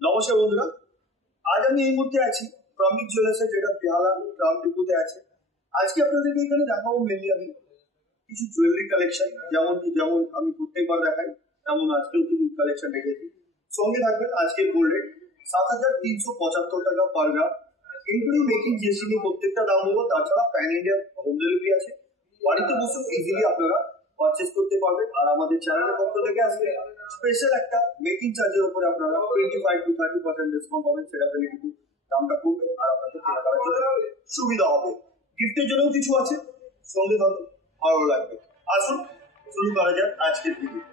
নমস্কার বন্ধুরা, আজ আমি এই মুহূর্তে আছি প্রমিক জুয়েলার্সের, যেটা বেহালা ট্রাম ডিপোতে আছে। আজকে আপনাদেরকে এখানে দেখাবো মেনলি আমি কিছু জুয়েলারি কালেকশন, যেমন আমি প্রত্যেকবার দেখাই তেমন আজকেও কিছু কালেকশন রেখেছি। সঙ্গে থাকবেন আজকের গোল্ড রেট ৭,৩৭৫ টাকা পার গ্রাম, ইনক্লুডিং মেকিং জিএসটি নিয়ে প্রত্যেকটা দাম দেবো। তাছাড়া প্যান ইন্ডিয়া হোম ডেলিভারি আছে, বাড়িতে বসে ইজিলি আপনারা পারচেস করতে পারবেন। আর আমাদের চ্যানেলের পক্ষ থেকে আসলে স্পেশাল একটা মেকিং চার্জের উপরে আপনারা 25 to 30% ডিসকাউন্ট পাবেন। সেটা পেলে কিন্তু দামটা কমবে আর আপনাদের কেনাকাটার জন্য সুবিধা হবে। গিফটের জন্যও কিছু আছে, সঙ্গে থাকুন, ভালো লাগবে। আসুন শুরু করা যাক আজকের ভিডিও।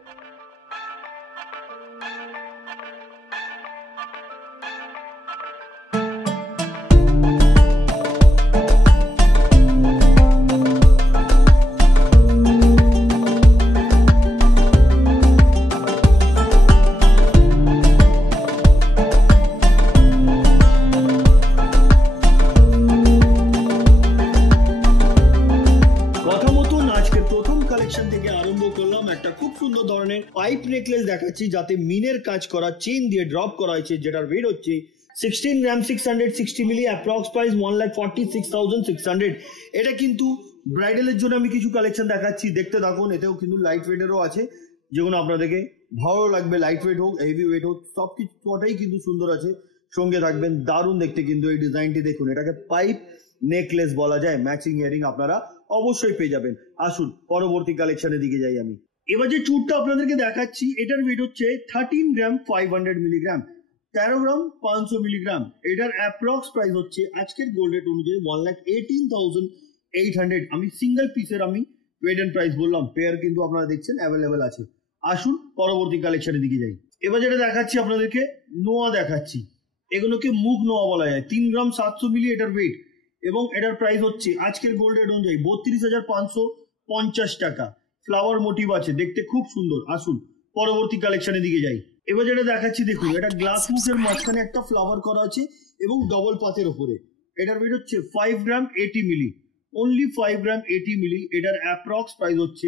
পাইপ নেকলেস দেখাচ্ছি, যাতে মিনের কাজ করা চেইন দিয়ে ড্রপ করা হয়েছে, যেটার ওয়েট হচ্ছে 16 গ্রাম 660 মিলি, অ্যাপ্রক্স প্রাইস 1,46,600। এটা কিন্তু ব্রাইডালের জন্য আমি কিছু কালেকশন দেখাচ্ছি, দেখতে থাকুন। এতেও কিন্তু লাইট ওয়েটেরও আছে, যেগুলো আপনাদেরকে ভালো লাগবে। লাইট ওয়েট হোক, হেভি ওয়েট হোক, সব কিছুটাই কিন্তু সুন্দর আছে। সঙ্গে থাকবেন, দারুণ দেখতে কিন্তু এই ডিজাইনটি দেখুন। এটাকে পাইপ নেকলেস বলা যায়, ম্যাচিং ইয়ারিং আপনারা অবশ্যই পেয়ে যাবেন। আসুন পরবর্তী কালেকশনের দিকে যাই আমি। এবার যে চুরটা আপনাদেরকে দেখাচ্ছি, এটার ওয়েট হচ্ছে 13 গ্রাম 500 মিলিগ্রাম, 13 গ্রাম 500 মিলিগ্রাম। এটার অ্যাপ্রক্স প্রাইস হচ্ছে আজকের গোল্ড রেট অনুযায়ী 1,18,800। আমি সিঙ্গেল পিসের ওয়েট এন্ড প্রাইস বললাম, পেয়ার কিন্তু আপনারা দেখছেন অ্যাভেলেবেল আছে। আসুন পরবর্তী কালেকশনের দিকে যাই। এবার যেটা দেখাচ্ছি আপনাদেরকে, নোয়া দেখাচ্ছি। এগুলোকে মুখ নোয়া বলা যায়। 3 গ্রাম 700 মিলি এটার ওয়েট, এবং এটার প্রাইস হচ্ছে আজকের গোল্ড রেট অনুযায়ী 32,550 টাকা। ফ্লাওয়ার মোটিভ আছে, দেখতে খুব সুন্দর। আসুন পরবর্তী কালেকশনের দিকে যাই। এবার যেটা দেখাচ্ছি দেখুন, এটা গ্লাস মুখের মাঝখানে একটা ফ্লাওয়ার করা আছে এবং ডবল পাতের উপরে। এটার ওয়েট হচ্ছে 5 গ্রাম 80 মিলি, অনলি 5 গ্রাম 80 মিলি। এটার অ্যাপ্রক্স প্রাইস হচ্ছে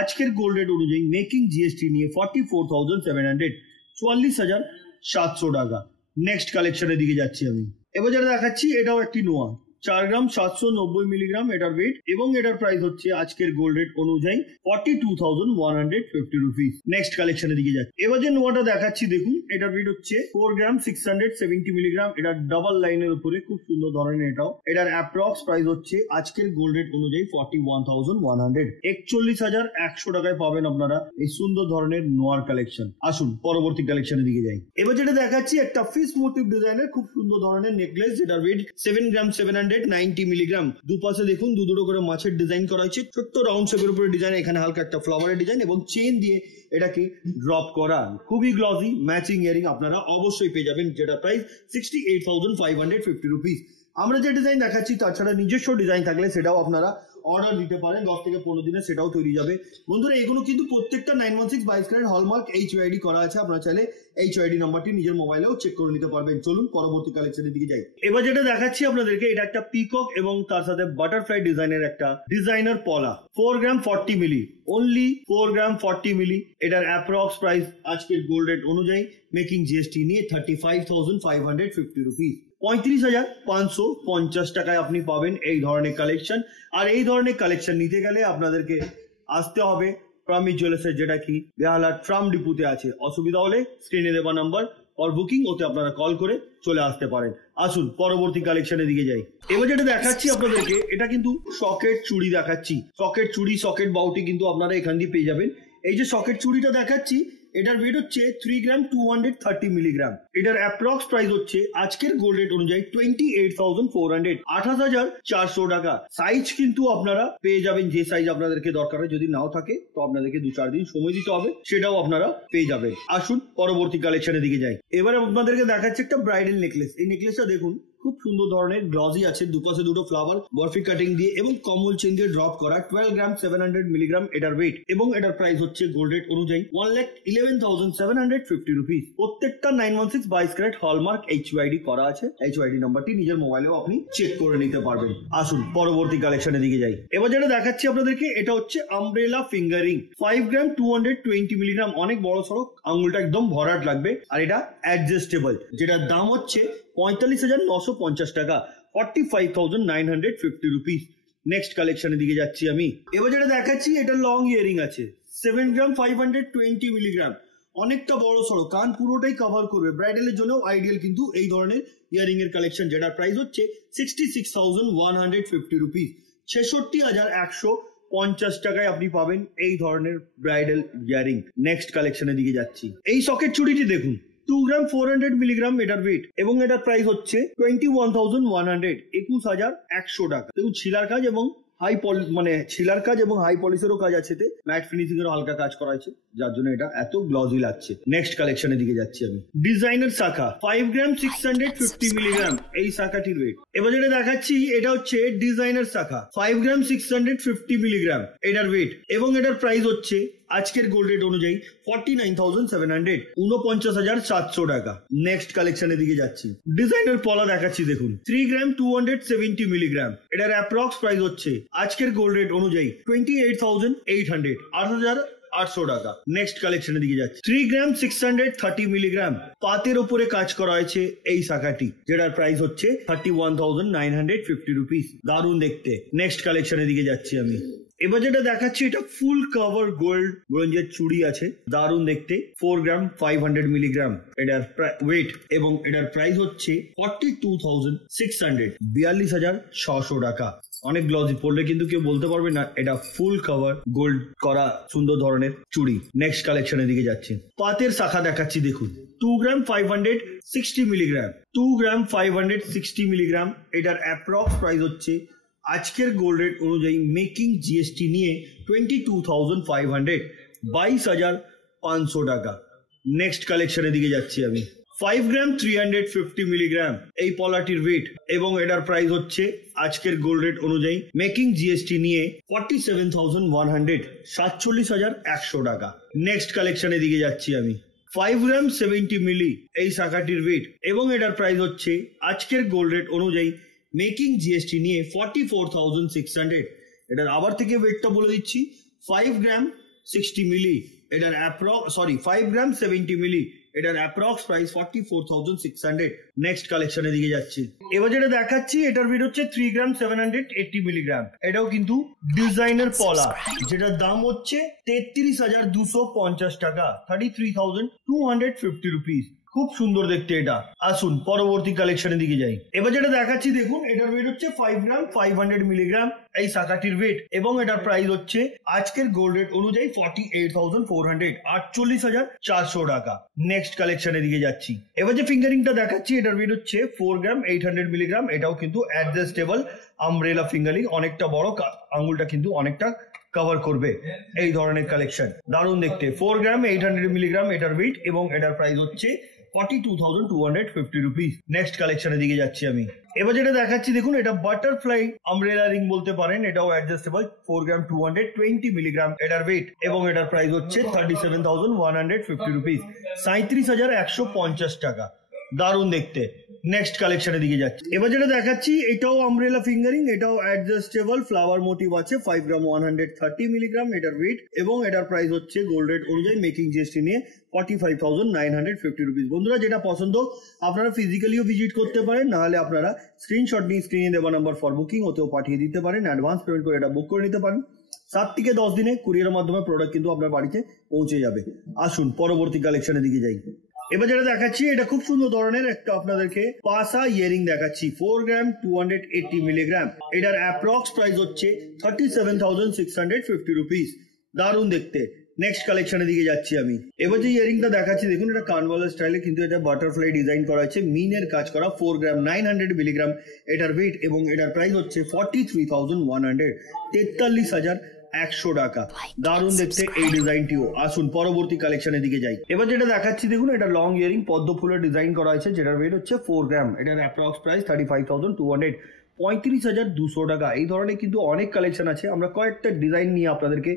আজকের গোল্ড রেট অনুযায়ী মেকিং জিএসটি নিয়ে 44,700, 44,700 টাকা। নেক্সট কালেকশনের দিকে যাচ্ছি আমি। এবার যেটা দেখাচ্ছি, এটাও একটি নোয়া, 4 গ্রাম 790 মিলিগ্রাম এটার ওয়েট, এবং এটার প্রাইস হচ্ছে আজকের গোল্ড রেট অনুযায়ী 42,150 রুপিস। নেক্সট কালেকশনের দিকে যাচ্ছে। এবার যে নোয়াটা দেখাচ্ছি দেখুন, এটার ওয়েট হচ্ছে 4 গ্রাম 670 মিলিগ্রাম। এটা ডাবল লাইনের উপরে, খুব সুন্দর ধরনের। এটার অ্যাপ্রক্স প্রাইস হচ্ছে আজকের গোল্ড রেট অনুযায়ী 41,100, 41,100 টাকায় পাবেন আপনারা এই সুন্দর ধরনের নোয়ার কালেকশন। আসুন পরবর্তী কালেকশনের দিকে যাই। এবার যেটা দেখাচ্ছি, একটা ফিশ মোটিভ ডিজাইনের খুব সুন্দর ধরনের নেকলেস, যেটার ওয়েট 7 গ্রাম 790 মিলিগ্রাম। দুপাশে দেখুন দুটো করে মাছের ডিজাইন করা হয়েছে, ছোট্ট রাউন্ড শেপের উপরে ডিজাইন, এখানে হালকা একটা ফ্লাওয়ারের ডিজাইন এবং চেইন দিয়ে এটাকে ড্রপ করা। খুবই গ্লসি ম্যাচিং ইয়ারিং আপনারা অবশ্যই পেয়ে যাবেন, যেটা প্রাইস 68,550 রুপিস। আমরা যে ডিজাইন দেখাচ্ছি, তাছাড়া নিজস্ব ডিজাইন থাকলে সেটাও আপনারা অর্ডার দিতে পারেন, 10 থেকে 15 দিনে সেটাও তৈরি যাবে। বন্ধুরা, এগুলো কিন্তু প্রত্যেকটা 916 22 ক্যারেট হলমার্ক HYD করা আছে। আপনারা চাইলে HYD নাম্বারটি নিজের মোবাইলেও চেক করে নিতে পারবেন। চলুন পরবর্তী কালেকশনের দিকে যাই। এবার যেটা দেখাচ্ছি আপনাদেরকে, এটা একটা পিকক এবং তার সাথে বাটারফ্লাই ডিজাইনের একটা ডিজাইনার পলা, 4 গ্রাম 40 মিলি, অনলি 4 গ্রাম 40 মিলি। এটার অ্যাপ্রক্স প্রাইস আজকের গোল্ড রেট অনুযায়ী মেকিং জিএসটি নিয়ে 35,550 রুপিস, 35,550 টাকায় আপনি পাবেন এই ধরনের কালেকশন। আর এই ধরনের কালেকশন নিতে গেলে আপনাদেরকে আসতে হবে প্রমিক জুয়েলার্সের, যেটা কি বেহালা ট্রাম ডিপোতে আছে। অসুবিধা হলে স্ক্রিনে দেওয়া নাম্বার অর বুকিং ওতে আপনারা কল করে চলে আসতে পারেন। আসুন পরবর্তী কালেকশনের দিকে যাই। এবার যেটা দেখাচ্ছি আপনাদেরকে, এটা কিন্তু সকেট চুড়ি দেখাচ্ছি। সকেট চুড়ি, সকেট বাউটি কিন্তু আপনারা এখান দিয়ে পেয়ে যাবেন। এই যে সকেট চুড়িটা দেখাচ্ছি, এটার ওয়েট হচ্ছে 3 গ্রাম 230 মিলিগ্রাম। এটার অ্যাপ্রক্স প্রাইস হচ্ছে আজকের গোল্ড রেট অনুযায়ী 28,400, 28,400 টাকা। সাইজ কিন্তু আপনারা পেয়ে যাবেন যে সাইজ আপনাদেরকে দরকার হয়। যদি নাও থাকে তো আপনাদেরকে 2-4 দিন সময় দিতে হবে, সেটাও আপনারা পেয়ে যাবেন। আসুন পরবর্তী কালেকশনের দিকে যাই। এবারে আপনাদেরকে দেখাচ্ছে একটা ব্রাইডাল নেকলেস। এই নেকলেসটা দেখুন, খুব সুন্দর ধরনের গ্লসি আছে, দুপাশে দুটো ফ্লাওয়ার বরফি কাটিং দিয়ে এবং কমল চেন দিয়ে ড্রপ করা, 12 গ্রাম 700 মিলিগ্রাম এটার ওয়েট এবং এটার প্রাইস হচ্ছে গোল্ড রেট অনুযায়ী 1,11,750 রুপিস। প্রত্যেকটা 916 22 ক্যারেট হলমার্ক HYD করা আছে। HYD নাম্বারটি নিজের মোবাইলেও আপনি চেক করে নিতে পারবেন। আসুন পরবর্তী কালেকশনের দিকে যাই। এবার যেটা দেখাচ্ছি আপনাদেরকে এটা হচ্ছে আমব্রেলা ফিঙ্গারিং, 5 গ্রাম 220 মিলিগ্রাম, অনেক বড় সড়ো, আঙুলটা একদম ভরাট লাগবে আর এটা অ্যাডজাস্টেবল, যেটার দাম হচ্ছে 45,950 টাকা, 45,950 রুপিস। নেক্সট কালেকশনের দিকে যাচ্ছি আমি। এবার যেটা দেখাচ্ছি এটা লং ইয়ারিং আছে, 7 গ্রাম 520 মিলিগ্রাম, অনেকটা বড় সড়ো, কান পুরোটাই কভার করবে, ব্রাইডালের জন্য আইডিয়াল কিন্তু এই ধরনের ইয়ারিং এর কালেকশন, যেটার প্রাইস হচ্ছে 66,150 রুপিস, 66,150 টাকায় আপনি পাবেন এই ধরনের ব্রাইডাল ইয়ারিং। নেক্সট কালেকশনের দিকে যাচ্ছি। এই সকেট চুড়িটি দেখুন, 2 গ্রাম 400 মিলিগ্রাম এটার ওয়েট এবং এটার প্রাইস হচ্ছে 21,100, 21,100 টাকা। দেখুন ছিলার কাজ এবং ছিলার কাজ এবং হাই পলিশেরও কাজ আছে, ম্যাট ফিনিশিং এরও হালকা কাজ করা আছে, যার জন্য এটা এত গ্লসি লাগছে। নেক্সট কালেকশনের দিকে যাচ্ছি আমি। ডিজাইনার শাখা, 5 গ্রাম 650 মিলিগ্রাম এই শাখাটির ওয়েট। এবার যেটা দেখাচ্ছি এটা হচ্ছে ডিজাইনার শাখা, 5 গ্রাম 650 মিলিগ্রাম এটার ওয়েট এবং এটার প্রাইস হচ্ছে আজকের গোল্ড রেট অনুযায়ী 49,700, 49,700 টাকা। নেক্সট কালেকশনের দিকে যাচ্ছি। ডিজাইনার পলা দেখাচ্ছি দেখুন, 3 গ্রাম 270 মিলিগ্রাম এটার অ্যাপ্রক্স প্রাইস হচ্ছে আজকের গোল্ড রেট অনুযায়ী 28,800, 8,800 টাকা। নেক্সট কালেকশনের দিকে যাচ্ছি। 3 গ্রাম 630 মিলিগ্রাম পাতের উপরে কাজ করা হয়েছে এই শাখাটি, যেটার প্রাইস হচ্ছে 31,950 রুপিস, দারুণ দেখতে। নেক্সট কালেকশনের দিকে যাচ্ছি আমি। এবার যেটা দেখাচ্ছি এটা ফুল কভার গোল্ড ব্রোঞ্জের চুড়ি আছে, দারুণ দেখতে, 4 গ্রাম 500 মিলিগ্রাম এটার ওয়েট এবং এটার প্রাইস হচ্ছে 42,600, 42,600 টাকা। অনেক গ্লসি, পড়লে কিন্তু কেউ বলতে পারবে না এটা ফুল কভার গোল্ড করা সুন্দর ধরনের চুড়ি। নেক্সট কালেকশনের দিকে যাচ্ছি। পাতের শাখা দেখাচ্ছি দেখুন, 2 গ্রাম 560 মিলিগ্রাম, 2 গ্রাম 560 মিলিগ্রাম এটার অ্যাপ্রক্স প্রাইস হচ্ছে আজকের গোল্ড রেট অনুযায়ী মেকিং জিএসটি নিয়ে 22,500, 22,500 টাকা। নেক্সট কালেকশনের দিকে যাচ্ছি আমি। 5 গ্রাম 350 মিলিগ্রাম এই পলাটির ওয়েট এবং এটার প্রাইস হচ্ছে আজকের গোল্ড রেট অনুযায়ী মেকিং জিএসটি নিয়ে 47,100, 47,100 টাকা। নেক্সট কালেকশনের দিকে যাচ্ছি আমি। 5 গ্রাম 70 মিলি এই শাখাটির ওয়েট এবং এটার প্রাইস হচ্ছে আজকের গোল্ড রেট অনুযায়ী মেকিং জিএসটি নিয়ে 44,600, এটার আবার থেকে ওয়েটটা বলে দিচ্ছি, 5 গ্রাম 60 মিলি এটার 5 গ্রাম 70 মিলি এটার অ্যাপ্রক্স প্রাইস 44,600। নেক্সট কালেকশনের দিকে যাচ্ছি। এবার যেটা দেখাচ্ছি এটার ওয়েট হচ্ছে 3 গ্রাম 780 মিলিগ্রাম, এটাও কিন্তু ডিজাইনার পলা, যেটার দাম হচ্ছে 33,250 টাকা, 33,250 রুপিস। খুব সুন্দর দেখতে এটা। আসুন পরবর্তী কালেকশনের দিকে যাই। এবার যেটা দেখাচ্ছি দেখুন এটার ওয়েট হচ্ছে 5 গ্রাম 500 মিলিগ্রাম এই শাখাটির ওয়েট এবং এটার প্রাইস হচ্ছে আজকের গোল্ড রেট অনুযায়ী 48,400, 48,400 টাকা। নেক্সট কালেকশনের দিকে যাচ্ছি। এবার যে ফিঙ্গারিংটা দেখাচ্ছি এটার ওয়েট হচ্ছে 4 গ্রাম 800 মিলিগ্রাম, এটাও কিন্তু অ্যাডজাস্টেবল আমব্রেলা ফিঙ্গারিং, অনেকটা বড়, আঙুলটা কিন্তু অনেকটা কভার করবে এই ধরনের কালেকশন, দারুণ দেখতে। 4 গ্রাম 800 মিলিগ্রাম এটার ওয়েট এবং এটার প্রাইস হচ্ছে 42,250 রুপিস। নেক্সট কালেকশনের দিকে যাচ্ছি আমি। এবার যেটা দেখাচ্ছি দেখুন এটা বাটারফ্লাই আমব্রেলা রিং বলতে পারেন, এটাও অ্যাডজাস্টেবল, 4 গ্রাম 220 মিলিগ্রাম এটার ওয়েট এবং এটার প্রাইস হচ্ছে 37,150 রুপিস, 37,150 টাকা, দারুণ দেখতে। নেক্সট কালেকশনের দিকে যাচ্ছি। এবার যেটা দেখাচ্ছি এটাও আমব্রেলা ফিঙ্গারিং, এটাও অ্যাডজাস্টেবল, ফ্লাওয়ার মোটিভ আছে, 5 গ্রাম 130 মিলিগ্রাম এটার ওয়েট এবং এটার প্রাইস হচ্ছে গোল্ড রেট অনুযায়ী মেকিং জিএসটি নিয়ে 45,950 রুপিস। বন্ধুরা যেটা পছন্দ আপনারা ফিজিক্যালিও ভিজিট করতে পারেন, নাহলে আপনারা স্ক্রিনশট নিয়ে স্ক্রিনে দেওয়া নাম্বার ফর বুকিং ওতেও পাঠিয়ে দিতে পারেন, অ্যাডভান্স পেমেন্ট করে এটা বুক করে নিতে পারেন। 7 থেকে 10 দিনে কুরিয়ারের মাধ্যমে প্রোডাক্ট কিন্তু আপনার বাড়িতে পৌঁছে যাবে। আসুন পরবর্তী কালেকশনের দিকে যাই। এবার যেটা দেখাচ্ছি এটা খুব সুন্দর ধরনের একটা আপনাদেরকে পাসা ইয়ারিং দেখাচ্ছি, 4 গ্রাম 280 মিলিগ্রাম এটার অ্যাপ্রক্স প্রাইস হচ্ছে 37,650 রুপিস, দারুণ দেখতে। নেক্সট কালেকশনের দিকে যাচ্ছি আমি। এবার যে ইয়ারিংটা দেখাচ্ছি দেখুন এটা কানভালের স্টাইলে, কিন্তু এটা বাটারফ্লাই ডিজাইন করা হয়েছে, মিনের কাজ করা, 4 গ্রাম 900 মিলিগ্রাম এটার ওয়েট এবং এটার প্রাইস হচ্ছে 43,100, 100 টাকা। দারুণ দেখতে এই ডিজাইনটিও। আসুন পরবর্তী কালেকশনের দিকে যাই। এবার যেটা দেখাচ্ছি দেখুন, এটা লং ইয়ারিং পদ্ম ফুলের ডিজাইন করা হয়েছে, যেটার ওয়েট হচ্ছে 4 গ্রাম। এটার অ্যাপ্রক্স প্রাইস 35,200, 35,200 টাকা। এই ধরনের কিন্তু অনেক কালেকশন আছে, আমরা কয়েকটা ডিজাইন নিয়ে আপনাদেরকে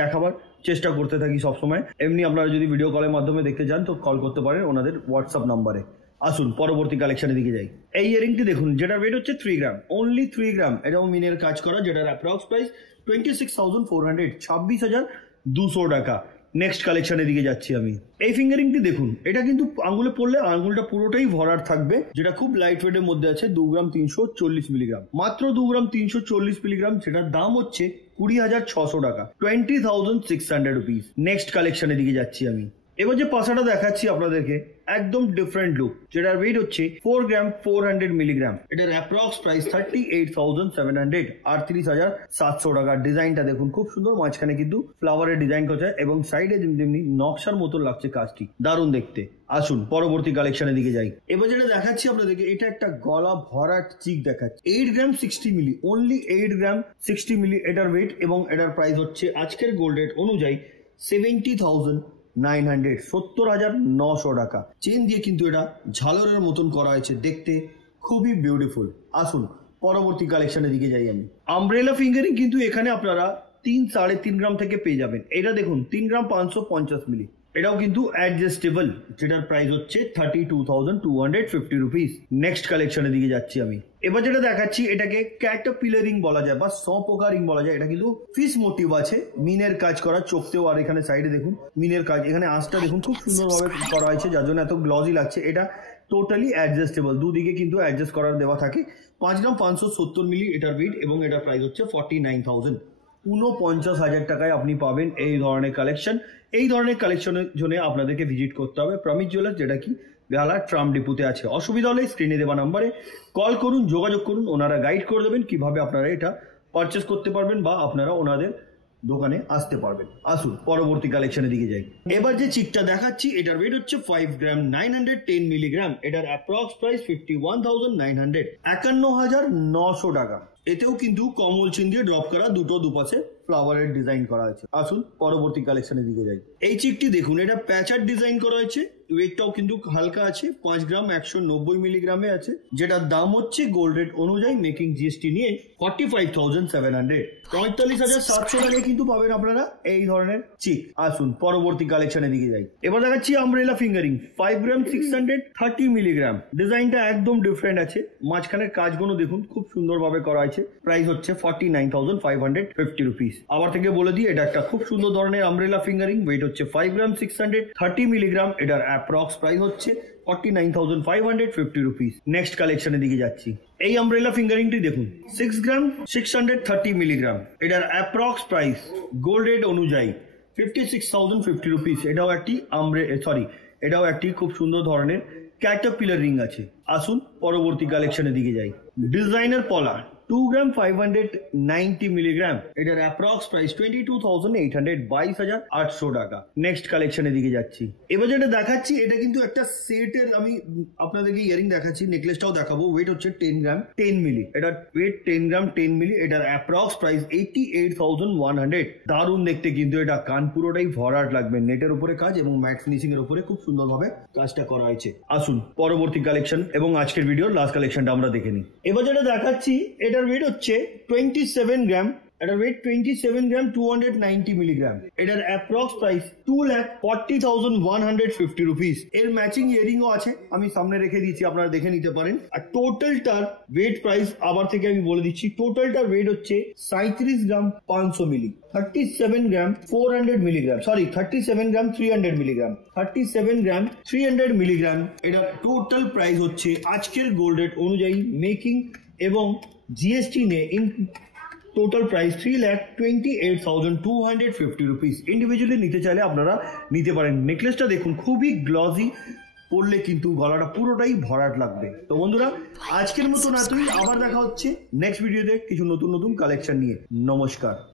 দেখাবার চেষ্টা করতে থাকি সবসময়। এমনি আপনারা যদি ভিডিও কলের মাধ্যমে দেখতে চান তো কল করতে পারেন ওনাদের হোয়াটসঅ্যাপ নাম্বারে। আসুন পরবর্তী কালেকশনের দিকে যাই। এই ইয়ারিংটি দেখুন, যেটার ওয়েট হচ্ছে 3 গ্রাম, অনলি 3 গ্রাম। এটাও মিনের কাজ করা, যেটার অ্যাপ্রক্স প্রাইস 26,400, 26,200 টাকা। নেক্সট কালেকশনের দিকে যাচ্ছি আমি। এই ফিঙ্গারিংটি দেখুন, এটা কিন্তু আঙ্গুলে পড়লে আঙ্গুলটা পুরোটাই ভরাট থাকবে, যেটা খুব লাইট ওয়েটের মধ্যে আছে। 2 গ্রাম 340 মিলিগ্রাম, মাত্র 2 গ্রাম 340 মিলিগ্রাম, যেটার দাম হচ্ছে 20,600 টাকা, 20,600 রুপিস। নেক্সট কালেকশনের দিকে যাচ্ছি আমি। এবার যে পাশাটা দেখাচ্ছি আপনাদেরকে, একদম ডিফারেন্ট লুক, যেটার ওয়েট হচ্ছে 4 গ্রাম 400 মিলিগ্রাম। এটার অ্যাপ্রক্স প্রাইস 38,700, 38,700 টাকা। ডিজাইনটা দেখুন খুব সুন্দর, মাঝখানে কিন্তু ফ্লাওয়ারের ডিজাইন করা এবং সাইডে যেমনি নকশার মতো লাগছে কাজটি, দারুণ দেখতে। আসুন পরবর্তী কালেকশনের দিকে যাই। এবার যেটা দেখাচ্ছি আপনাদেরকে, এটা একটা গলা ভরাট চিক দেখাচ্ছে, 8 গ্রাম 60 মিলি, অনলি 8 গ্রাম 60 মিলি এটার ওয়েট, এবং এটার প্রাইস হচ্ছে আজকের গোল্ড রেট অনুযায়ী 70,900, 70,900 টাকা। চেন দিয়ে কিন্তু এটা ঝালরের মতন করা হয়েছে, দেখতে খুবই বিউটিফুল। আসুন পরবর্তী কালেকশনের দিকে যাই আমি। আমব্রেলা ফিঙ্গারিং কিন্তু এখানে আপনারা 3-3.5 গ্রাম থেকে পেয়ে যাবেন। এটা দেখুন 3 গ্রাম 550 মিলি, এটাও কিন্তু অ্যাডজাস্টেবল, যেটার প্রাইস হচ্ছে 32,250 রুপিস। নেক্সট কালেকশনের দিকে যাচ্ছি আমি। এবার যেটা দেখাচ্ছি, এটাকে ক্যাটারপিলারিং বলা যায় বা সপোকা রিং বলা যায়। এটা কিন্তু ফিশ মোটিভ আছে, মিনের কাজ করা চোখতেও, আর এখানে সাইডে দেখুন মিনের কাজ। এখানে আঁচটা দেখুন খুব সুন্দরভাবে করা হয়েছে, যার জন্য এত গ্লজি লাগছে। এটা টোটালি অ্যাডজাস্টেবল, দুদিকে কিন্তু অ্যাডজাস্ট করার দেওয়া থাকে। 5 গ্রাম 570 মিলি এটার ওয়েট, এবং এটার প্রাইস হচ্ছে 49,000, 49,000 টাকায় আপনি পাবেন এই ধরনের কালেকশন। এই ধরনের কালেকশনের জন্য আপনাদেরকে ভিজিট করতে হবে প্রমিস জুয়েলার্স, যেটা কি বেহালা ট্রাম ডিপুতে আছে। অসুবিধা হলে স্ক্রিনে দেওয়া নাম্বারে কল করুন, যোগাযোগ করুন, ওনারা গাইড করে দেবেন কিভাবে আপনারা এটা পারচেস করতে পারবেন বা আপনারা ওনাদের দোকানে আসতে পারবেন। আসুন পরবর্তী কালেকশনের দিকে যাই। এবার যে চিকটা দেখাচ্ছি, এটার ওয়েট হচ্ছে 5 গ্রাম 910 মিলিগ্রাম। এটার অ্যাপ্রক্স প্রাইস 51,900, 51,900 টাকা। এতেও কিন্তু কমল চিন দিয়ে ড্রপ করা, দুটো দুপাশে ফ্লাওয়ারের ডিজাইন করা আছে। আসুন পরবর্তী কালেকশনের দিকে যাই। এই চিকটি দেখুন, এটা প্যাচার ডিজাইন করা হয়েছে, ওয়েটটাও কিন্তু হালকা আছে, 5 গ্রাম 190 মিলিগ্রামে আছে, যেটার দাম হচ্ছে গোল্ড রেট অনুযায়ী মেকিং জিএসটি নিয়ে 45,700, 45,700 টাকায় কিন্তু পাবেন আপনারা এই ধরনের চিক। আসুন পরবর্তী কালেকশনের দিকে যাই। এবার দেখাচ্ছি আমব্রেলা ফিঙ্গারিং, 5 গ্রাম 630 মিলিগ্রাম। ডিজাইনটা একদম ডিফারেন্ট আছে, মাঝখানের কাজগুলো দেখুন খুব সুন্দরভাবে করা হয়েছে। প্রাইস হচ্ছে 49,550 রুপিস। আবার থেকে বলে দিই, এটা একটা খুব সুন্দর ধরনের আমব্রেলা ফিঙ্গারিং, ওয়েট হচ্ছে 5 গ্রাম 630 মিলিগ্রাম। এটার অ্যাপ্রক্স প্রাইস হচ্ছে 49,550 রুপিস। নেক্সট কালেকশনের দিকে যাচ্ছি। এই আমব্রেলা ফিঙ্গারিংটি দেখুন, 6 গ্রাম 630 মিলিগ্রাম। এটার অ্যাপ্রক্স প্রাইস গোল্ড রেট অনুযায়ী 56,050 রুপিস। এটাও একটি খুব সুন্দর ধরনের ক্যাটারপিলার রিং আছে। আসুন পরবর্তী কালেকশনের দিকে যাই। ডিজাইনার পলা, 2 গ্রাম 590 মিলিগ্রাম। এটার অ্যাপ্রক্স প্রাইস 22,800, 22,800 টাকা। নেক্সট কালেকশনের দিকে যাচ্ছি। এবার যেটা দেখাচ্ছি, এটা কিন্তু একটা সেটের, আমি আপনাদেরকে ইয়ারিং দেখাচ্ছি, নেকলেসটাও দেখাবো। ওয়েট হচ্ছে 10 গ্রাম 10 মিলি। এটার ওয়েট 10 গ্রাম 10 মিলি। এটার অ্যাপ্রক্স প্রাইস 88,100। দারুণ দেখতে কিন্তু এটা, কান পুরোটাই ভরাট লাগবে, নেটের উপরে কাজ এবং ম্যাট ফিনিশিং এর উপরে খুব সুন্দরভাবে কাজটা করা হয়েছে। আসুন পরবর্তী কালেকশন এবং আজকের ভিডিওর লাস্ট কালেকশনটা আমরা দেখে নিই। এবার যেটা দেখাচ্ছি, এটার ওয়েট হচ্ছে 27 গ্রাম। এটার ওয়েট 27 গ্রাম 290 মিলিগ্রাম। এটার অ্যাপ্রক্স প্রাইস 2,40,150 রুপিস। এর ম্যাচিং ইয়ারিংও আছে, আমি সামনে রেখে দিয়েছি, আপনারা দেখে নিতে পারেন। আর টোটালটার ওয়েট প্রাইস আবার থেকে আমি বলে দিচ্ছি, টোটালটার ওয়েট হচ্ছে 37 গ্রাম 500 মিলি, 37 গ্রাম 400 মিলিগ্রাম, 37 গ্রাম 300 মিলিগ্রাম, 37 গ্রাম 300 মিলিগ্রাম। এটার টোটাল প্রাইস হচ্ছে আজকের গোল্ড রেট অনুযায়ী মেকিং এবং জিএসটি নিয়ে টোটাল প্রাইস 3,28,250 রুপিস। ইন্ডিভিজুয়ালি নিতে চাইলে আপনারা নিতে পারেন। নেকলেসটা দেখুন খুবই গ্লজি, পরলে কিন্তু গলাটা পুরোটাই ভরাট লাগবে। তো বন্ধুরা, আজকের মতো এতই। আবার দেখা হচ্ছে নেক্সট ভিডিওতে কিছু নতুন নতুন কালেকশন নিয়ে। নমস্কার।